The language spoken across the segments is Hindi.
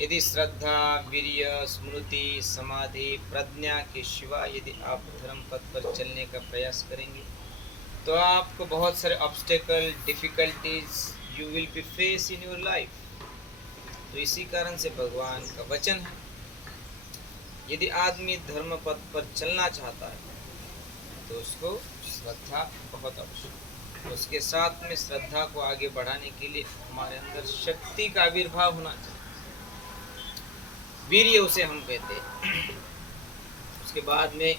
यदि श्रद्धा, वीर्य, स्मृति, समाधि, प्रज्ञा के सिवा यदि आप धर्म पथ पर चलने का प्रयास करेंगे तो आपको बहुत सारे obstacle, difficulties you will be face in your life. तो इसी कारण से भगवान का वचन है, यदि आदमी धर्म पथ पर चलना चाहता है तो उसको श्रद्धा बहुत आवश्यक है। उसके साथ में श्रद्धा को आगे बढ़ाने के लिए हमारे अंदर शक्ति का आविर्भाव होना चाहिए, वीर्य उसे हम कहते हैं। उसके बाद में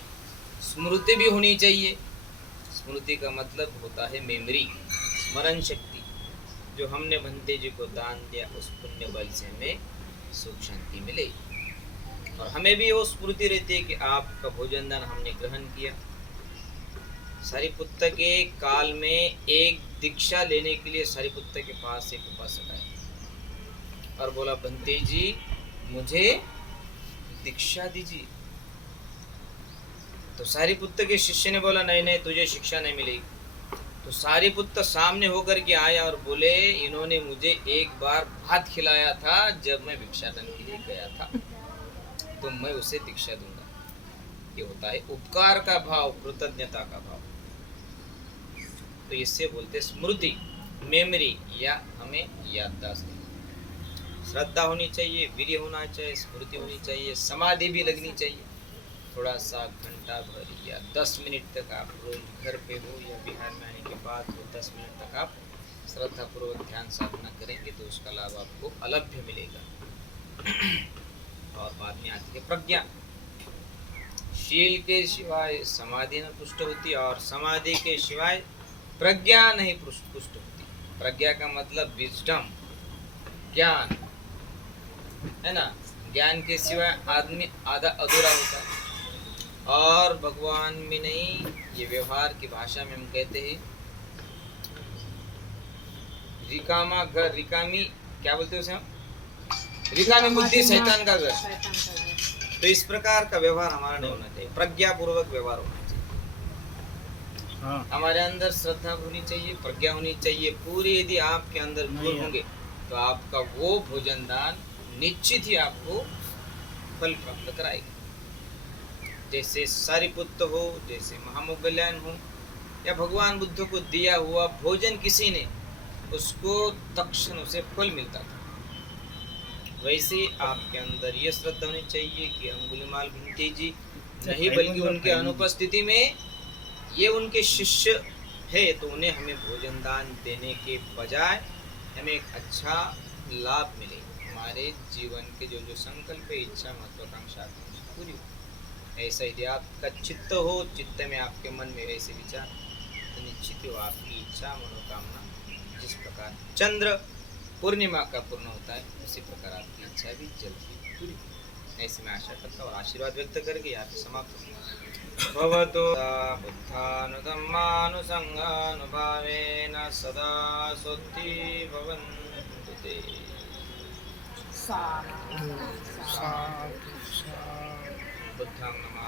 स्मृति भी होनी चाहिए। स्मृति का मतलब होता है मेमोरी, स्मरण शक्ति। जो हमने भंते जी को दान दिया उस पुण्य बल से हमें सुख शांति मिले, और हमें भी वो स्मृति रहती है कि आपका भोजन दान हमने ग्रहण किया। सारिपुत्र के काल में एक दीक्षा लेने के लिए सारिपुत्र के पास एक उपासक आया और बोला, भंते जी मुझे दीक्षा दीजिए। तो सारिपुत्र के शिष्य ने बोला, नहीं नहीं तुझे शिक्षा नहीं मिलेगी। तो सारिपुत्र सामने होकर के आया और बोले, इन्होंने मुझे एक बार भात खिलाया था जब मैं भिक्षाटन के लिए गया था, तो मैं उसे दीक्षा दूंगा। ये होता है उपकार का भाव, कृतज्ञता का भाव। तो इससे बोलते स्मृति, मेमोरी, या हमें याददाश्त। श्रद्धा होनी चाहिए, वीर्य होना चाहिए, स्मृति होनी चाहिए, समाधि भी लगनी चाहिए। थोड़ा सा घंटा भर या 10 मिनट तक आप रोज घर पे हो या बिहार में आने के बाद तो 10 मिनट तक आप श्रद्धापूर्वक ध्यान साधना करेंगे तो उसका लाभ आपको अलभ्य मिलेगा। और बाद में आती है प्रज्ञा। शील के सिवाय समाधि न पुष्ट होती और समाधि के सिवाय प्रज्ञा नहीं पुष्ट होती। प्रज्ञा का मतलब विजडम, ज्ञान है ना। ज्ञान के सिवाय आदमी आधा अधूरा होता है। और भगवान में नहीं, ये व्यवहार की भाषा में हम कहते हैं रिकामा घर, रिकामी क्या बोलते हैं उसे हम, रिकामी बुद्धि शैतान का घर। तो इस प्रकार का व्यवहार हमारा नहीं होना चाहिए, प्रज्ञा पूर्वक व्यवहार होना चाहिए। हमारे अंदर श्रद्धा होनी चाहिए, प्रज्ञा होनी चाहिए पूरी। यदि आपके अंदर गुण होंगे तो आपका वो भोजन दान निश्चित ही आपको फल प्राप्त कराएगा। जैसे सारिपुत्र हो, जैसे महामोगल्यान हो, या भगवान बुद्ध को दिया हुआ भोजन किसी ने, उसको तक्षण उसे फल मिलता था। वैसे आपके अंदर ये श्रद्धा होनी चाहिए कि अंगुलीमाल भंते जी नहीं बल्कि उनके अनुपस्थिति में ये उनके शिष्य है, तो उन्हें हमें भोजन दान देने के बजाय हमें एक अच्छा लाभ मिले। हमारे जीवन के जो संकल्प, इच्छा, महत्वाकांक्षा पूरी हो। ऐसा यदि आपका चित्त हो, चित्त में आपके मन में ऐसे विचार, तो निश्चित हो आपकी इच्छा, मनोकामना जिस प्रकार चंद्र पूर्णिमा का पूर्ण होता है उसी प्रकार आपकी इच्छा भी जल्दी पूरी। ऐसे मैं आशा करता हूँ और आशीर्वाद व्यक्त करके यहाँ पे समाप्त होगा। भवतो बुद्धानुधम्मानुसंगानुभावेन सदा सोत्ति भवन्तु ते। बुद्धां नमः।